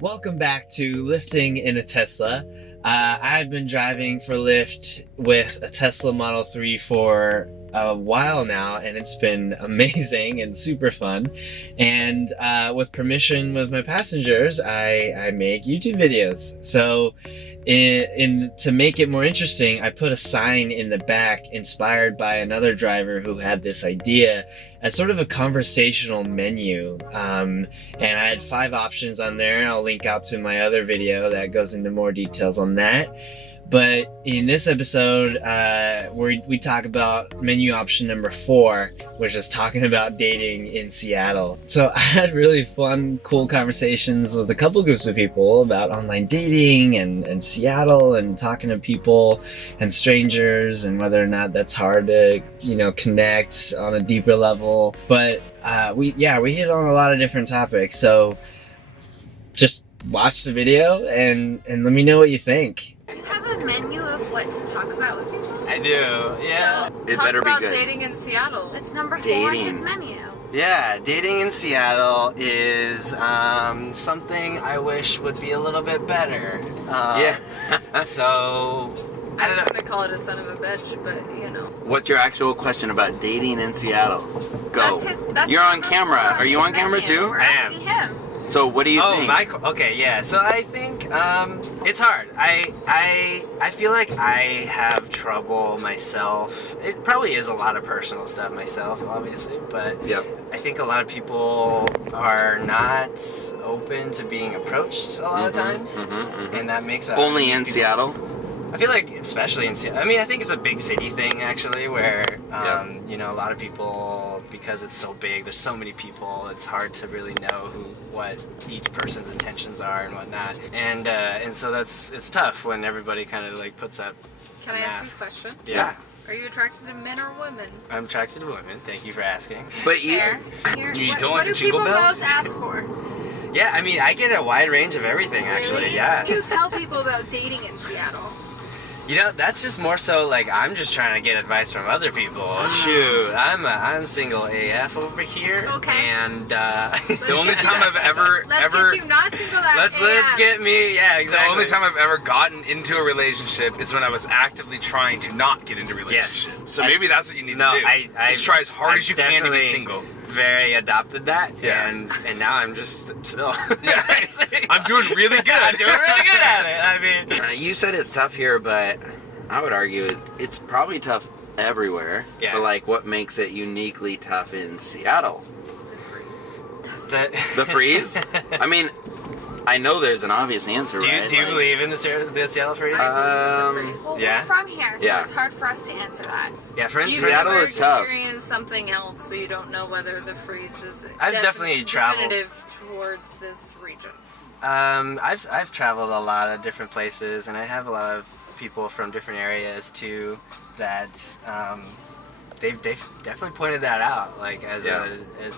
Welcome back to Lifting in a Tesla. I've been driving for Lyft with a Tesla Model 3 for a while now, and it's been amazing and super fun. And with permission with my passengers, I make YouTube videos. So to make it more interesting, I put a sign in the back inspired by another driver who had this idea as sort of a conversational menu. And I had 5 options on there. I'll link out to my other video that goes into more details on that. But in this episode, we talk about menu option number 4, which is talking about dating in Seattle. So I had really fun, cool conversations with a couple groups of people about online dating and Seattle, and talking to people and strangers and whether or not that's hard to, connect on a deeper level. But we hit on a lot of different topics. So just watch the video and let me know what you think. You have a menu of what to talk about with people? I do, yeah. So, It talk better be about good. dating in Seattle. It's number 4 on his menu. Yeah, dating in Seattle is something I wish would be a little bit better. So, I was going to call it a son of a bitch, but What's your actual question about dating in Seattle? Go. That's You're on number camera. 4 Are you on camera menu. too? We're I am. asking him. So what do you think? Okay, yeah. So I think it's hard. I feel like I have trouble myself. It probably is a lot of personal stuff myself, obviously, but Yep. I think a lot of people are not open to being approached a lot of times, and that makes Only in Seattle? I feel like, especially in Seattle, I mean, I think it's a big city thing, actually, where, a lot of people, because it's so big, there's so many people, it's hard to really know what each person's intentions are and whatnot. And so it's tough when everybody kind of, puts up Can a I ask you mask. a question? Yeah. Are you attracted to men or women? I'm attracted to women. Thank you for asking. But you, Fair. You don't what like the do jingle people bells? most ask for? Yeah, I mean, I get a wide range of everything, actually, Really? yeah. What do you tell people about dating in Seattle? That's just more so I'm just trying to get advice from other people. Shoot, I'm single AF over here. Okay. And The only time I've Let's get you not single that let's get me, yeah, exactly. The only time I've ever gotten into a relationship is when I was actively trying to not get into a relationship. Yes. So maybe that's what you need to do. Just try as hard as you can to be single. Very adopted that, Yeah. and now I'm just still. Yeah. I'm doing really good. I'm doing really good at it. I mean, you said it's tough here, but I would argue it's probably tough everywhere. Yeah. But what makes it uniquely tough in Seattle? the freeze? I mean, I know there's an obvious answer, Do you, right? do you believe in the Seattle freeze? Well, Yeah. we're from here, so Yeah. it's hard for us to answer that. Yeah, for instance, You've Seattle never is tough. experienced something else, so you don't know whether the freeze is I've definitely traveled. definitive towards this region. I've traveled a lot of different places, and I have a lot of people from different areas too that they've definitely pointed that out as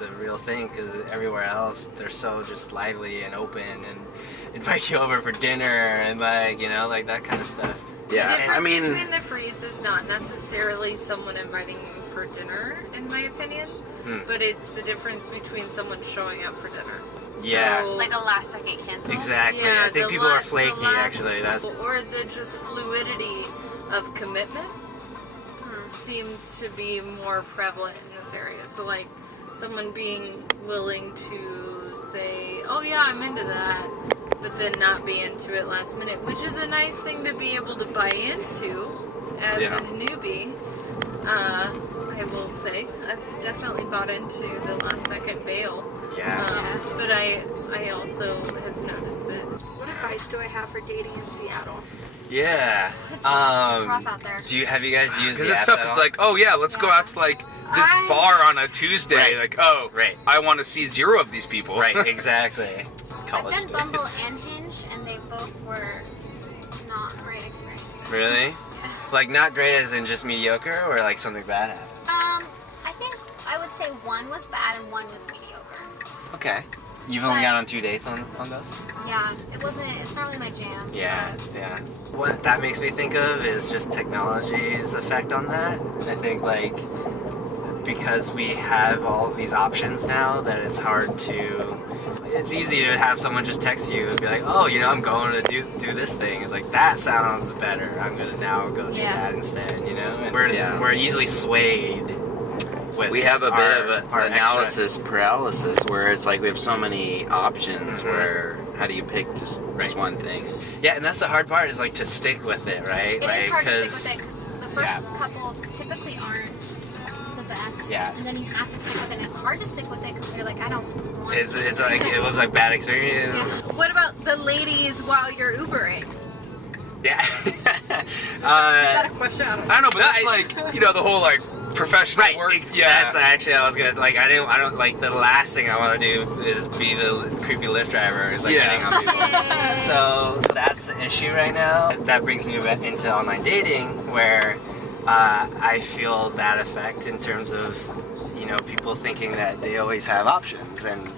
a real thing, because everywhere else they're so just lively and open and invite you over for dinner and that kind of stuff. Yeah, The difference I mean, between the freeze is not necessarily someone inviting you for dinner, in my opinion, but it's the difference between someone showing up for dinner. Yeah. So, Like a last second cancel. Exactly. yeah, I think the people are la- flaky, the last- actually. That's or the just fluidity of commitment seems to be more prevalent in this area. So someone being willing to say, oh yeah, I'm into that, but then not be into it last minute, which is a nice thing to be able to buy into as a newbie. I will say I've definitely bought into the last second bail. But I also have noticed it. What advice do I have for dating in Seattle? yeah. It's rough out there. Have you guys used Because the this app stuff at is all? like, oh yeah, let's go out to this bar on a Tuesday. Right. Right. I want to see 0 of these people. Right, exactly. I've College done days. Bumble and Hinge, and they both were not great experiences. Really? Not great as in just mediocre, or something bad happened? I think I would say one was bad and one was mediocre. Okay. You've only But- gone on 2 dates on those? Yeah, it's not really my jam. Yeah. What that makes me think of is just technology's effect on that. I think because we have all of these options now, that it's hard to it's easy to have someone just text you and be like, oh, you know, I'm going to do this thing. It's like, that sounds better. I'm going to now go do that instead, you know? And we're easily swayed. We have a bit of an analysis paralysis where it's like we have so many options where how do you pick just one thing? Yeah, and that's the hard part is like to stick with it, right? It like, is hard to stick with it because the first couple typically aren't the best. Yeah. And then you have to stick with it and it's hard to stick with it because you're like, I don't want it's like, it was like bad experience. Yeah. What about the ladies while you're Ubering? Yeah. Is that a question? I don't know. I don't know, but that's like, you know, the whole like professional work. Yeah. That's actually, I was gonna, like, I don't, like, the last thing I want to do is be the creepy Lyft driver, is like getting on people. So that's the issue right now. That brings me into online dating, where I feel that effect in terms of, you know, people thinking that they always have options and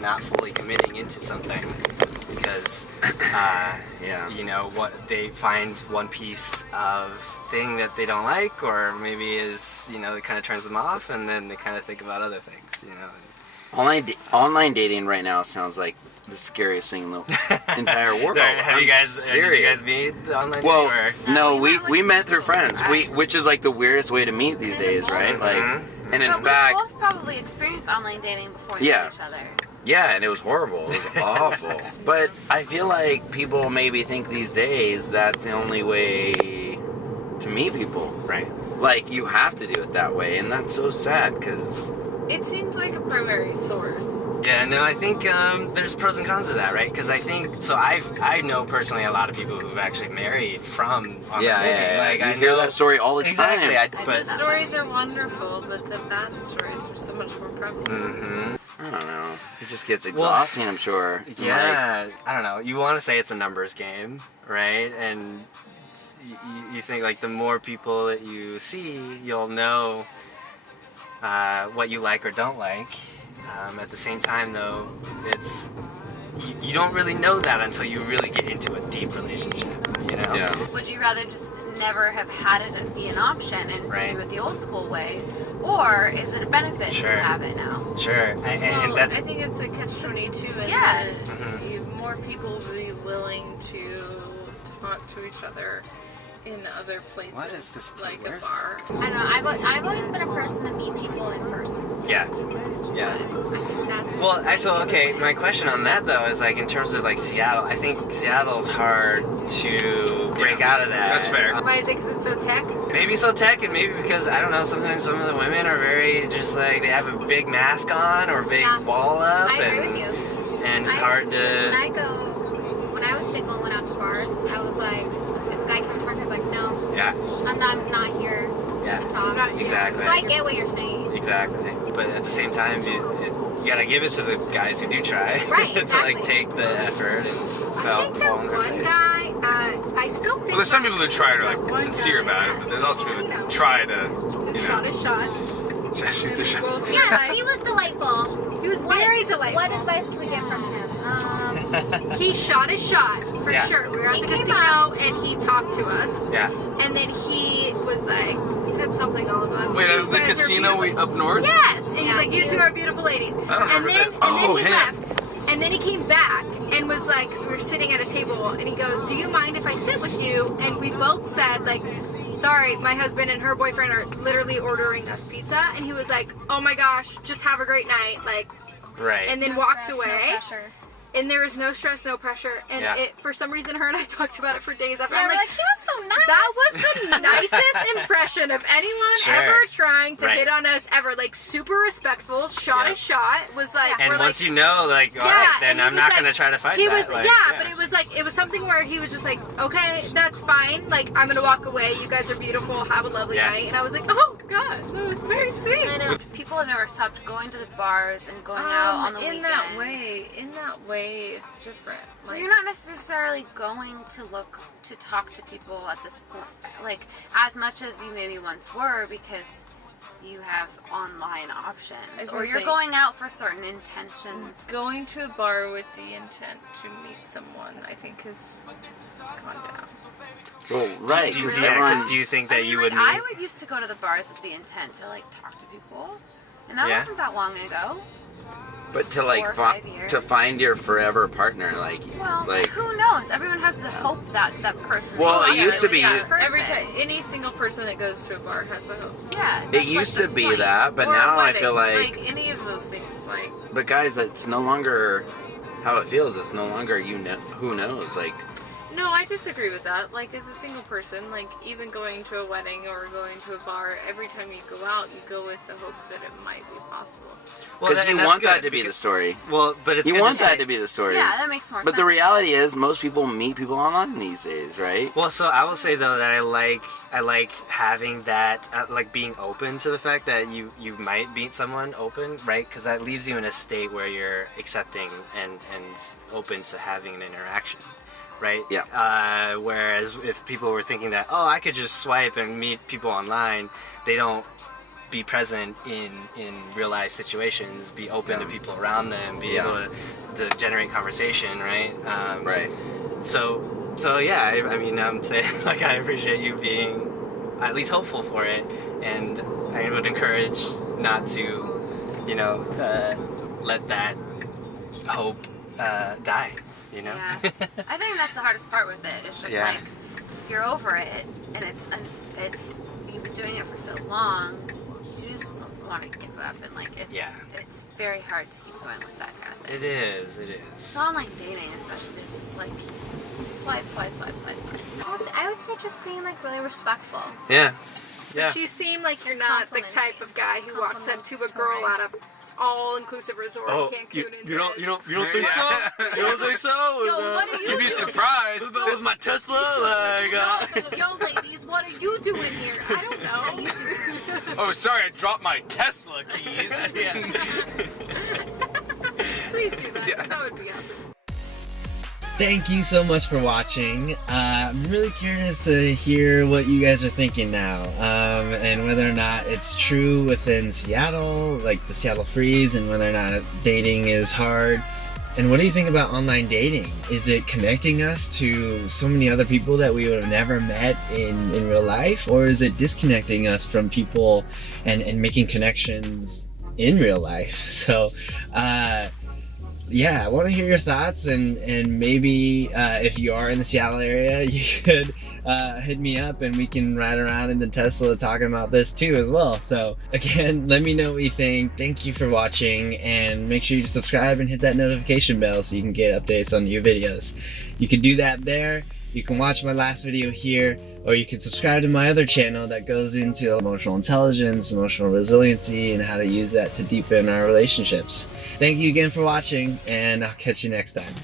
not fully committing into something because, you know, what they find one piece of thing that they don't like, or maybe is, you know, it kind of turns them off, and then they kind of think about other things, you know. Online dating right now sounds like the scariest thing in the entire world. Have you guys meet online dating? Well, no, we met through friends. Which is like the weirdest way to meet these days, right? Like, and in fact, we both probably experienced online dating before we met each other. Yeah, and it was horrible. It was awful. But I feel like people maybe think these days that's the only way to meet people. Right. Like, you have to do it that way, and that's so sad, because... It seems like a primary source. Yeah, no, I think there's pros and cons to that, right? Because I think, so I know personally a lot are people who've actually married from online dating. Like, I hear that story all the time. Exactly. The stories are wonderful, but the bad stories are so much more prevalent. I don't know. It just gets exhausting, I'm sure. Yeah, I don't know. You want to say it's a numbers game, right? And you think, like, the more people that you see, you'll know what you like or don't like. At the same time, though, it's you don't really know that until you really get into a deep relationship, you know? Yeah. Would you rather just never have had it be an option and pursue it the old school way, or is it a benefit to have it now? Sure. And that's... I think it's a catch-22, and then more people will be willing to talk to each other in other places, what is this, like a bar. I don't know. I've always been a person to meet people in person. Yeah. Well, okay, my question on that, though, is, like, in terms of, like, Seattle, I think Seattle's hard to break out of that. That's fair. Why is it? Because it's so tech? Maybe so tech, and maybe because, I don't know, sometimes some of the women are very just, like, they have a big mask on or a big wall up. I agree with you. And it's hard to... When I was single and went out to bars, I was like, if a guy came to talk to me, I'm like, no. Yeah. I'm not here to talk. Exactly. So I get what you're saying. Exactly. But at the same time, you gotta give it to the guys who do try. Right, to, like, take the effort and I think that one guy, I still think... Well, there's some people who try to, like, be sincere about it, but there's also people that try to, shot his shot. shoot the shot. Yes, he was delightful. He was very delightful. What advice can we get from him? He shot his shot, for sure. We were at the casino, and he talked to us. Yeah. And then he was like, said something all of us. Wait, at the casino up north? Yes! And he's like, you two are beautiful ladies. I don't remember that. And then he left. And then he came back and was like, because we were sitting at a table, and he goes, do you mind if I sit with you? And we both said, like, sorry, my husband and her boyfriend are literally ordering us pizza. And he was like, oh my gosh, just have a great night. Like, right. And then walked away. And there was no stress, no pressure. And it, for some reason, her and I talked about it for days after. I'm like, he was so nice. that was the nicest impression of anyone ever trying to hit on us ever. Like, super respectful, shot his shot, was like... And once you know, like, alright, then I'm not going to try to fight he that. Was, like, but it was like, it was something where he was just like, okay, that's fine. Like, I'm going to walk away. You guys are beautiful. Have a lovely night. And I was like, oh, God, that was very sweet. I know. People have never stopped going to the bars and going out on the weekends. In that way, it's different. Like, you're not necessarily going to talk to people at this point, like, as much as you maybe once were, because you have online options, or you're going out for certain intentions. Going to a bar with the intent to meet someone, I think, has gone down. Well, right. Do you think that you would meet? I would used to go to the bars with the intent to, like, talk to people, and that wasn't that long ago. But to 4 or 5 years. to find your forever partner, Well, like who knows? Everyone has the hope that that person. Well, is it used to be- that person. Every time, any single person that goes to a bar has a hope. Yeah. it that's used like to the be point. that, but Or a now I wedding, feel like any of those things, like. but guys, it's no longer how it feels. It's no longer who knows. Like, No, I disagree with that. Like, as a single person, like, even going to a wedding or going to a bar, every time you go out, you go with the hope that it might be possible. because you want that to be the story. Well, but it's You good want to that say- to be the story. Yeah, that makes more sense. But the reality is, most people meet people online these days, right? Well, so I will say though that I like having that, like being open to the fact that you might meet someone open, right? Because that leaves you in a state where you're accepting and open to having an interaction, right? Yeah. Whereas if people were thinking that, oh, I could just swipe and meet people online, they don't be present in real life situations, be open to people around them, be able to generate conversation, right? Right. So yeah, I mean, I'm saying, like, I appreciate you being at least hopeful for it, and I would encourage not to, let that hope die, Yeah. I think that's the hardest part with it. It's just like, if you're over it, and it's you've been doing it for so long, you just want to give up, and like it's very hard to keep going with that kind of thing. It is. So online dating, especially, it's just like swipe. I would say just being like really respectful. Yeah. But you seem like you're not the type of guy who walks up to a girl at a all-inclusive resort in Cancun and you don't says, think so? You don't think so? Yo, what are you You'd be doing? surprised. With my Tesla, Yo, ladies, what are you doing here? I don't know. Oh, sorry, I dropped my Tesla keys. Please do that. That would be awesome. Thank you so much for watching. I'm really curious to hear what you guys are thinking now, and whether or not it's true within Seattle, like the Seattle freeze, and whether or not dating is hard. And what do you think about online dating? Is it connecting us to so many other people that we would have never met in real life? Or is it disconnecting us from people and making connections in real life? So, yeah, I want to hear your thoughts, and maybe if you are in the Seattle area, you could hit me up and we can ride around in the Tesla talking about this too as well. So again, let me know what you think. Thank you for watching, and make sure you subscribe and hit that notification bell so you can get updates on new videos. You can do that there. You can watch my last video here, or you can subscribe to my other channel that goes into emotional intelligence, emotional resiliency, and how to use that to deepen our relationships. Thank you again for watching, and I'll catch you next time.